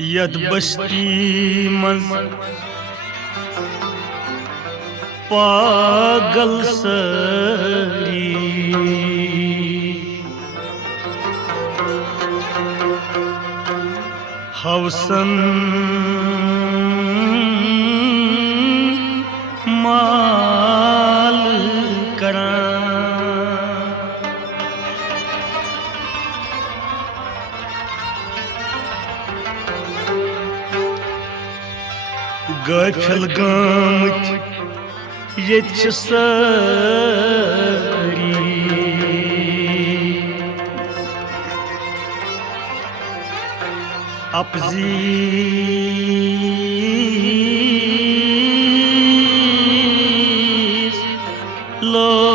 यद बस्ती मज पागल सरी हवसन माल करा गफिल गामत ये सारी अपजी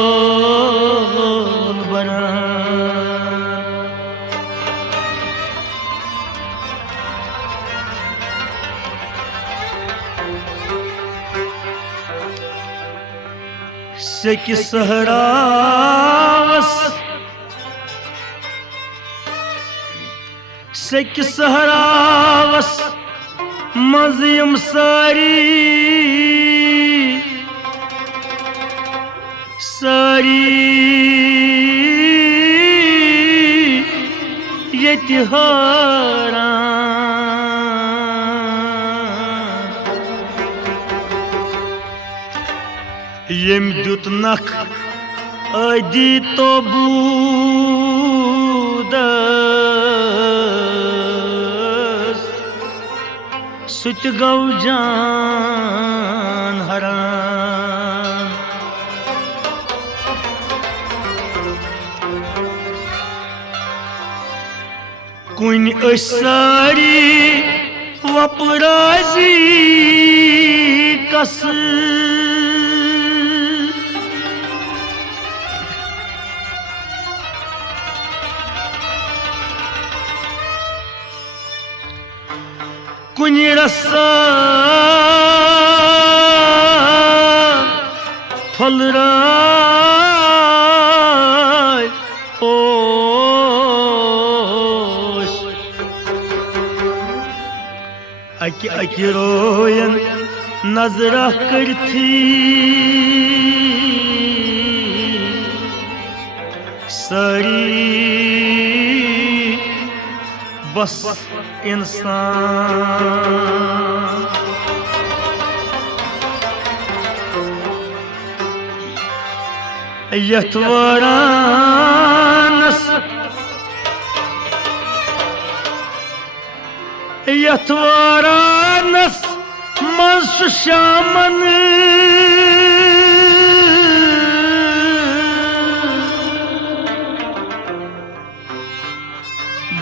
लोल बना सेकि सहरावस मज़ियम सारी यति यम दुत नख अदी तो बूदस सुत गौ जान हरान कुन सारी वपराजी कस कुन रसा फलराय ओश अकि रोयन नजरा करती सारी बस इंसान यथवारानस मस शामन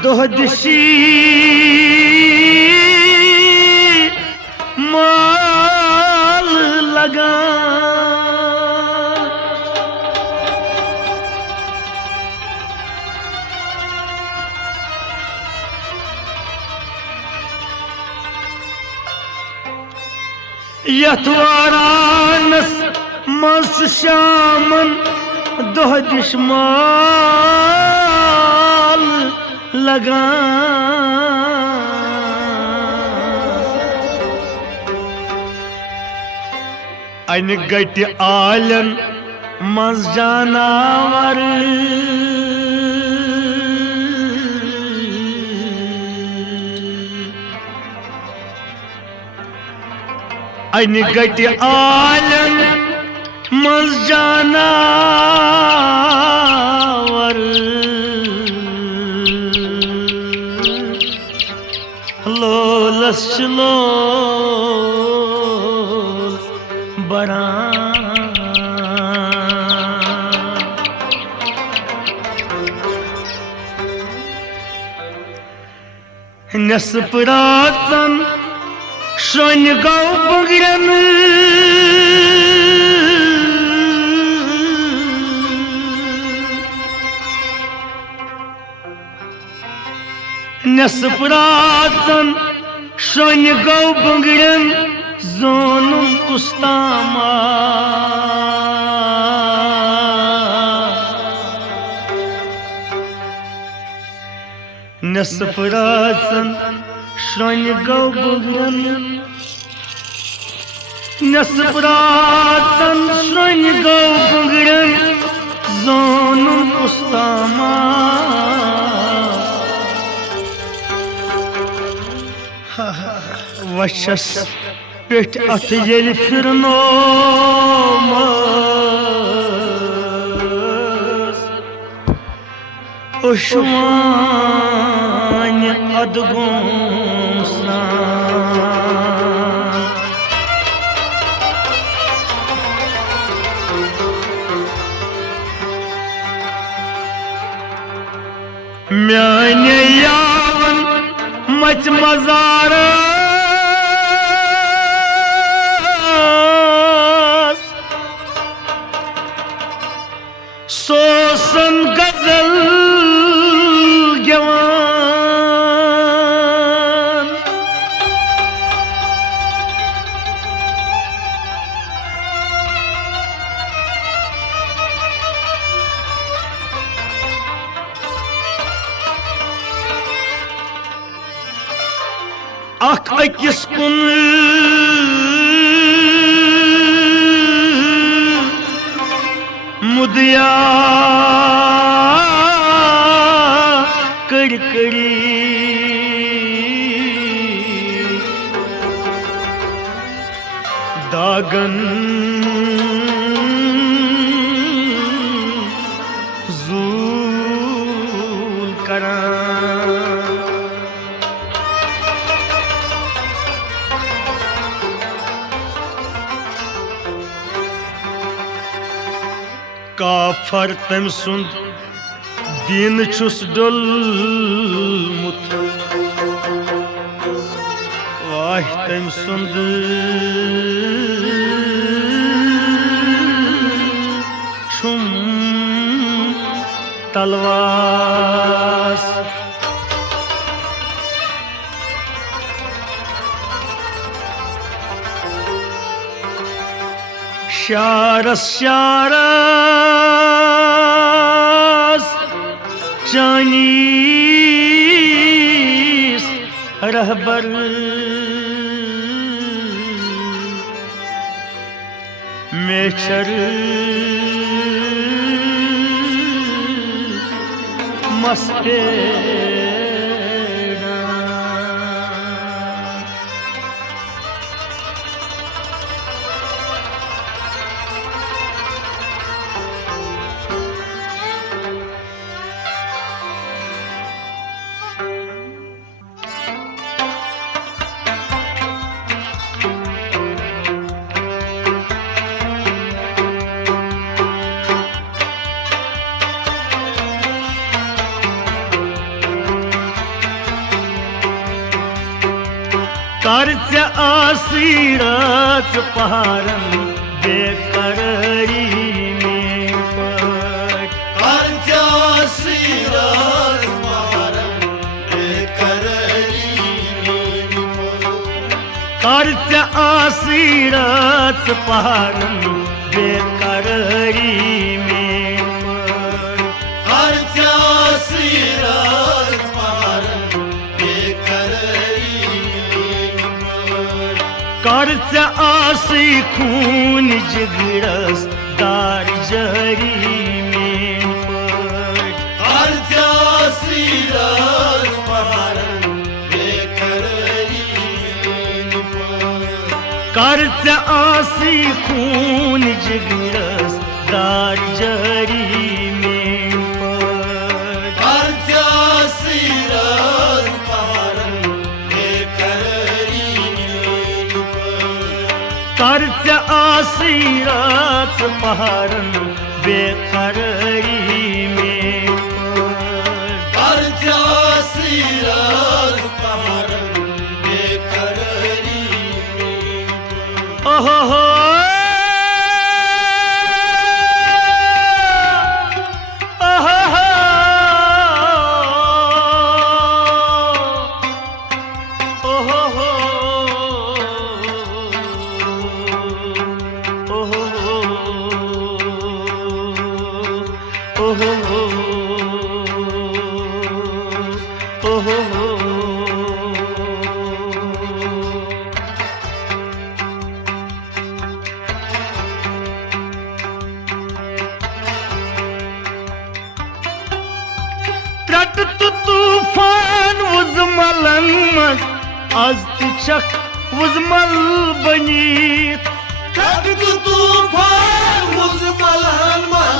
दोहदशी माल लगा यथवारानस मस शामन दोहदिश माल लगा अन गट आलन मज जानवर अन गट आलन मज जानवर लोलस लोल बरा नसप रातन शोन गौ बगरन नसप रातन शोन गौ बगरन जोनुम कुस्तामा नसप रातन श्रोन गौ बुगरन नसबरातन श्रोन गौ बुगरन जोनुम उस्तामा वशस पेट अथ येल फिरनो उशवान अदगों स्नान म्याने यावन मच मजारा सोसन गजल जवान अख अकिस कुन मुदिया कड़कड़ी दागन ज़ूल करां काफर तम सुंद दिन छुस डोलमुत वाह तम सुंद छुम तलवास शारस शारस चानीस रहबर मेचर मस्ते कर्ज आसीरत पहारन बेकरारी में पट कर्ज आसीरत पहारन बेकरारी में पट कर्ज आसीरत पहारन बेकरारी में पट कर्ज आसीरत पहारन बेकरारी कर्ज आसी खून जिगरस दार जरी में पट कर्ज आसीरत पहारन बेकरारी कर्ज आसी खून जिगरस दार जरी में पट कर्ज आसीरत पहारन बेकरारी कर्ज आसीरत पहारन बेकरारी में पट कर्ज आसीरत पहारन बेकरारी ओहो हो आज तिचक वुजमल बनीत Kalktı tufan uzmalan man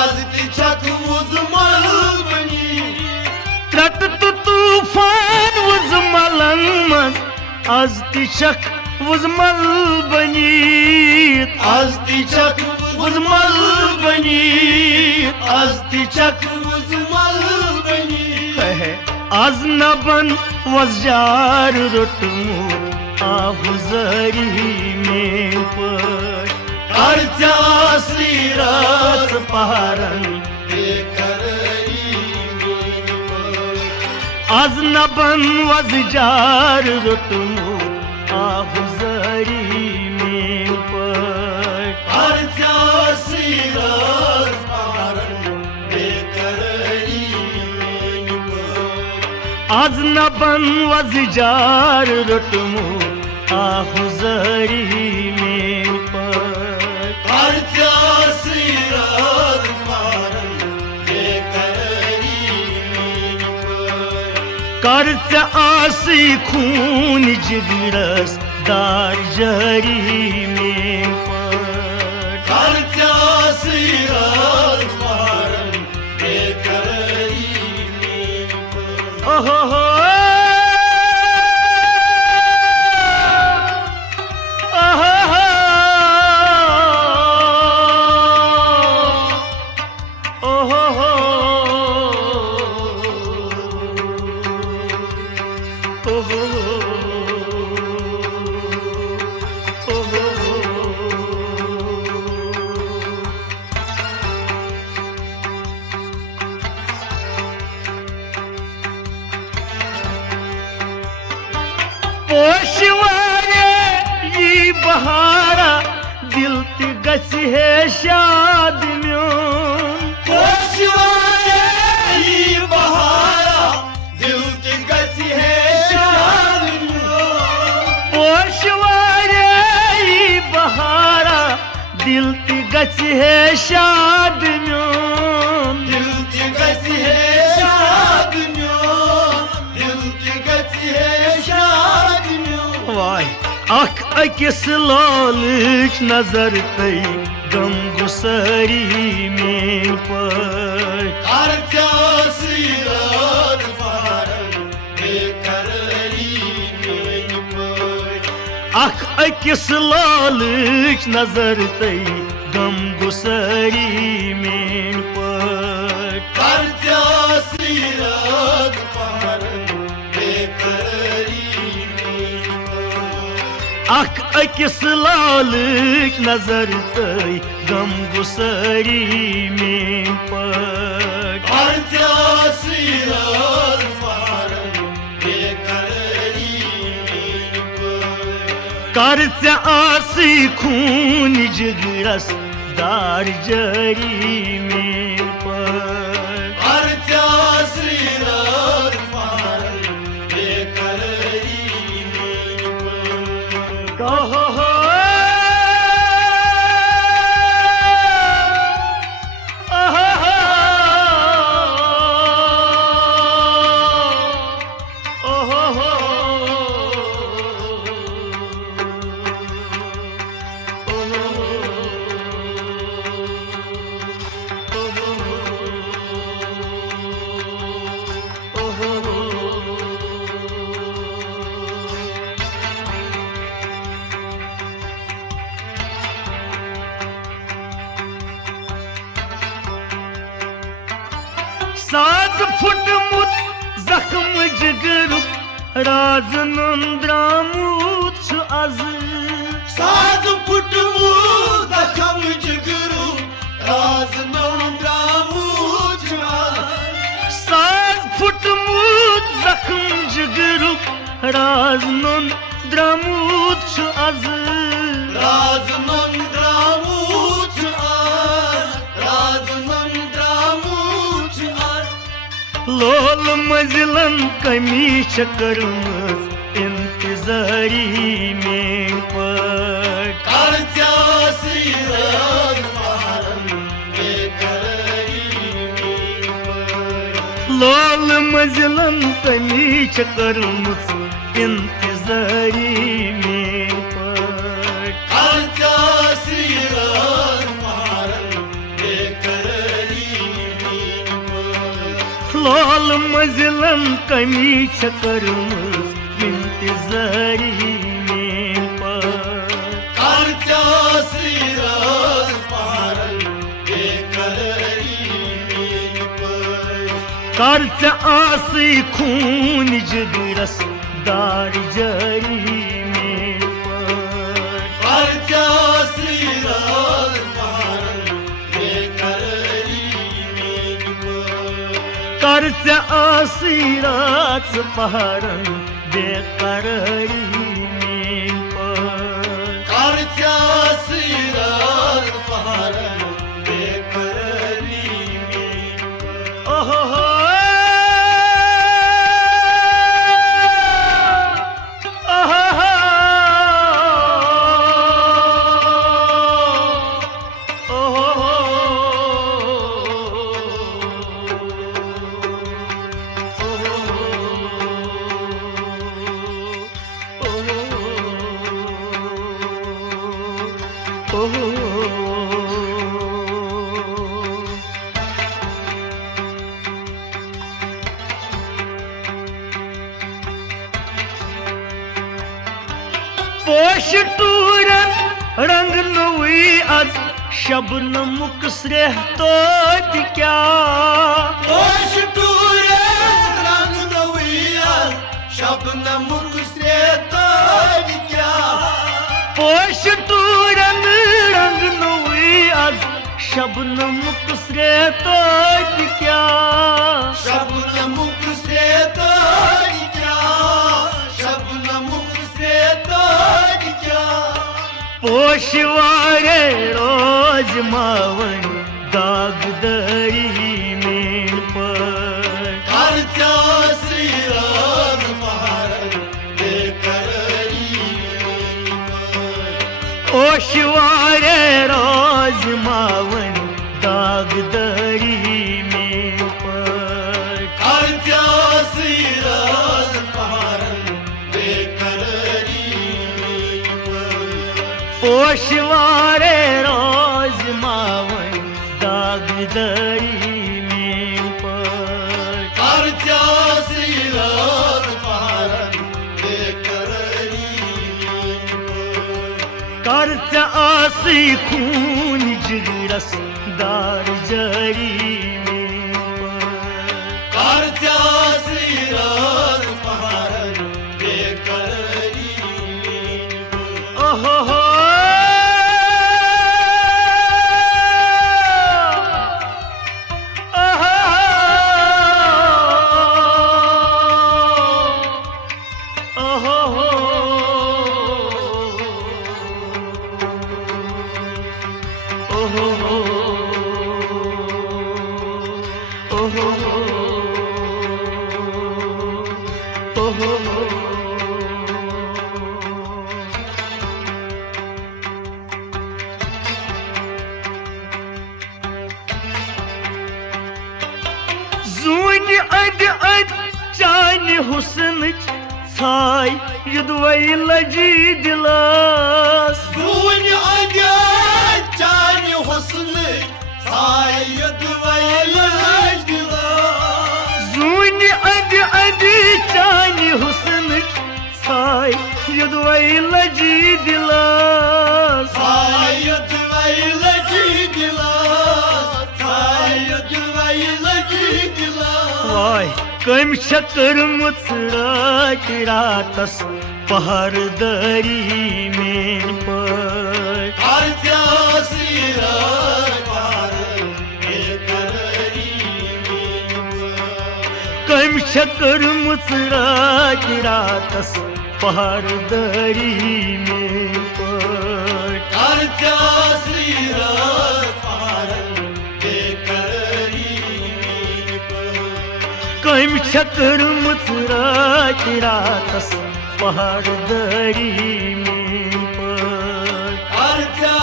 Azdi çak uzmal beni त्रट तूफान वुजमलन मज आज तिचक वुजमल बनीत Azdi çak वुजमल बनीत Azdi çak uzmal beni कहे आज न बन वजार रोटमू आहुजरी में पर Karca sirat पहारन bekarari आज न बन वजार रोटमू आहुजरी में पर Karca sirat paran bekarari आज न बन वजार रोटमू आहुजरी में पर Karca sirat paran bekarari कर्ज आसी खून जिगरस दार जरी में पर Karca sirat paran bekarari ओहो हो ओहो हो ओहो हो ओहो ओहो पोशवारे ये बहारा दिल ती गसी है शाद म्यों Koşvare iyi bahara Dil ki gasi hai şanyo पोशवारे ये बहारा दिल ती गसी है शाद म्यों Dil ki gasi hai şanyo Dil ki gasi hai şanyo वाय अख अकिस लालच नजर तई गम गुसरी में पर Karca sirat paran bekarari अख अकिस लालच नजर तई गम गुसरी में पर Karca sirat paran bekarari अख अकिस लालच नजर तई गम गुसरी में पर Karca sirat paran bekarari कर्ज आसी खून जिगरस दार जरी में पर Karca sirat paran bekarari कहो हो ओहो हो ओहो हो साज फुटमुत जख्म जिगरुक राज नंद्रामुत छु az Saz putmu zakham jigru Raz namramu jwan साज फुटमुत जख्म जिगरुक राज नंद्रामुत छु az Raz namramu jwan Raz namramu jwan लोल मजलन कमी चकरमस इंतजारी में पर Karca sirat paran bekarari लोल मजलन कमी चकरमस इंतजारी जरी में पट खालच्या शिरात पहारण बेकरारी में लोल मजलन कमी कर्मस मिनत जरी में पट खालच्या शिरात पहारण बेकरारी में कर्ज आसी खून जिगरस दार जरी में पट खालच्या शिरात पहारण बेकरारी में कर्ज आसी रात पहारन बेकरारी में पट खालच्या शिरात पहारण बेकरारी में ओहो हो ओहो हो ओहो हो ओहो पोश टूरन रंग नवी आज शबनमुक स्रेह तो क्या पोश टूरे रंग नवीया शबनमुक से ताज क्या पोश टूरन रंग नवी आज शबनमुक स्रेह तो क्या शबनमुक से ताज क्या शबनमुक से ताज क्या पोशवारे रोज मावन दाग दरी में पट खालच्या शिरात पहारण बेकरारी में पोशवारे रोज मावन दाग दरी में पट खालच्या शिरात पहारण बेकरारी में पोशवारे रोज मावन दाग दरी में पट खालच्या शिरात पहारण बेकरारी में कर्ज आसी खून जिगरस दार जरी में पट खालच्या शिरात पहारण बेकरारी में ओहो हो ओहो ओहो हो ओहो हो ओहो हो ओहो हो जून अद अद चान हुसन छाय युदवई लजी दिलास सून अद्या चान हुस्न सायद वैल दिला जून अद अद चान हुसन छाय युदवई लजी दिलास सायद वैल दिला सायद वैल दिला वाय कम कर्मुच रातस पहर दरी में पट खालच्या शिरात पहारण बेकरारी में कम कर्मुच रातस पहर दरी में पट खालच्या शिरात पहारण बेकरारी में कम कर्मुच रातस पहर दरी में पट खालच्या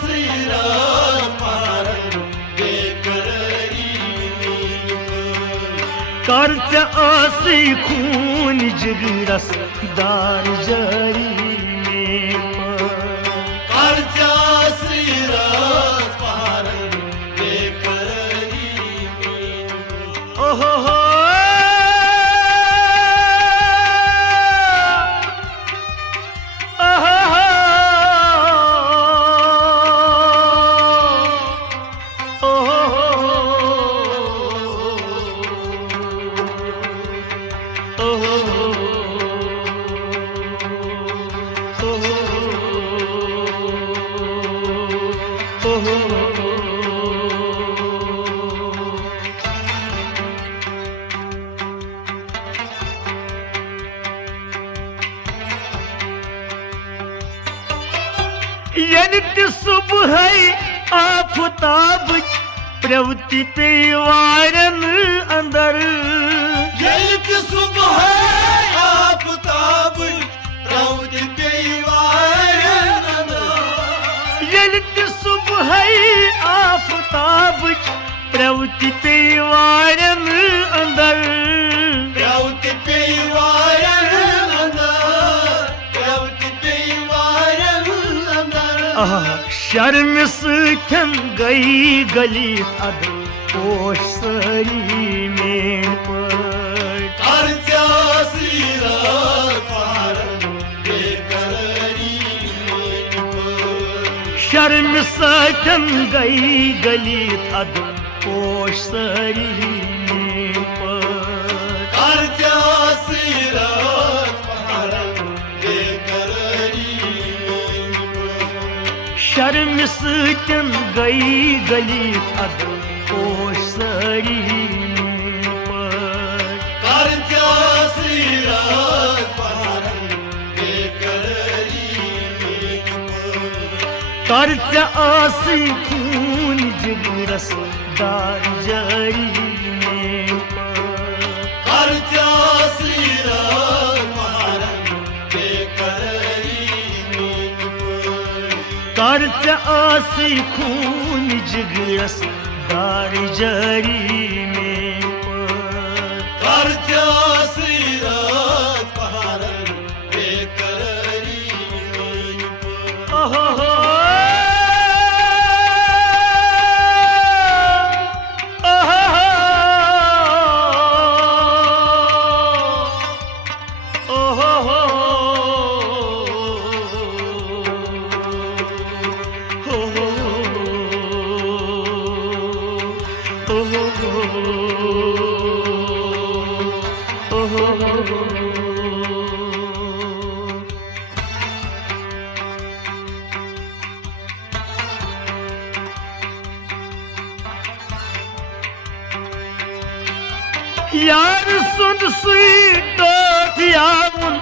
शिरात पहारण बेकरारी में कर्ज आसी खून जिगरस दार जारी में करजासी राज पारन बेकरारी में ओहो हो यनित सुबह आफताब प्रवृत्ति पेवारन अंदर यलित सुबह आफताब प्रवृत्ति पेवारन अंदर यनित सुबह आफताब प्रवृत्ति पेवारन अंदर प्रवृत्ति पेवारन अंदर प्रवृत्ति पेवारन अंदर शर्म सथन गई गली अद पोश सरी में करजासी राज पारन बेकरारी में शर्म सथन गई गली अद पोश सरी में करजासी राज पारन बेकरारी में शर्म सथन गई गली अद पोश सरी में करजासी राज पारन बेकरारी में कर्ज आसी खून जिगरस दार जारी में करजासी राज पारन बेकरारी में कर्ज आसी खून जिगरस दार जारी में करजासी राज पारन बेकरारी में ओहो हो यार सुन सुई टोटियावन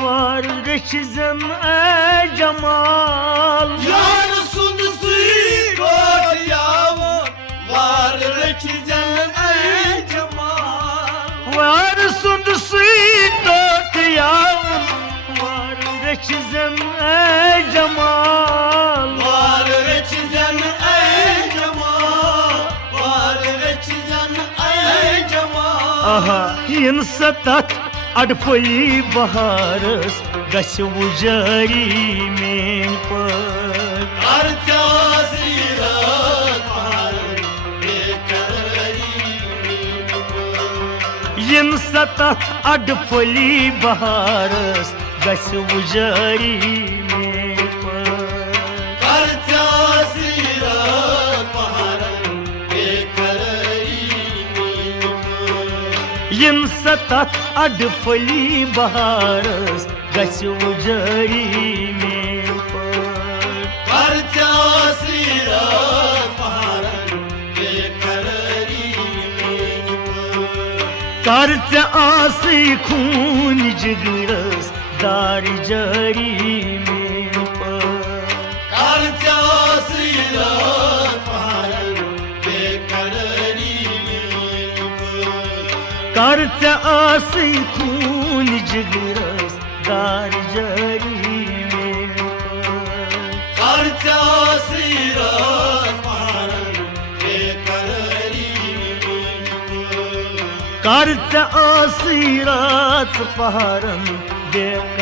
वार गशिजन ए जमाल यार सुन सुई टोटियावन वार रखिजन ऐ जमाल वार सुन सुई टोटियावन वार गशिजन ए जमाल वार रखिजन ऐ जमाल वार रखिजन ऐ जमाल आहा इन सतत अडफली बहारस गशवु जारी में करजासी राज पारन बेकरारी में इन सतत अडफली बहारस गशवु जारी में करजासी राज पारन बेकरारी में इन सतत अडफली बहारस गशवु जारी में करजासी राज पारन बेकरारी में कर्ज आसी खून जिगरस दार जारी में करजासी राज पारन बेकरारी में कर्ज आसी खून जिगरस दार जारी में करजासी राज पारन बेकरारी में कर्ज आसी रात पहारन बेकरारी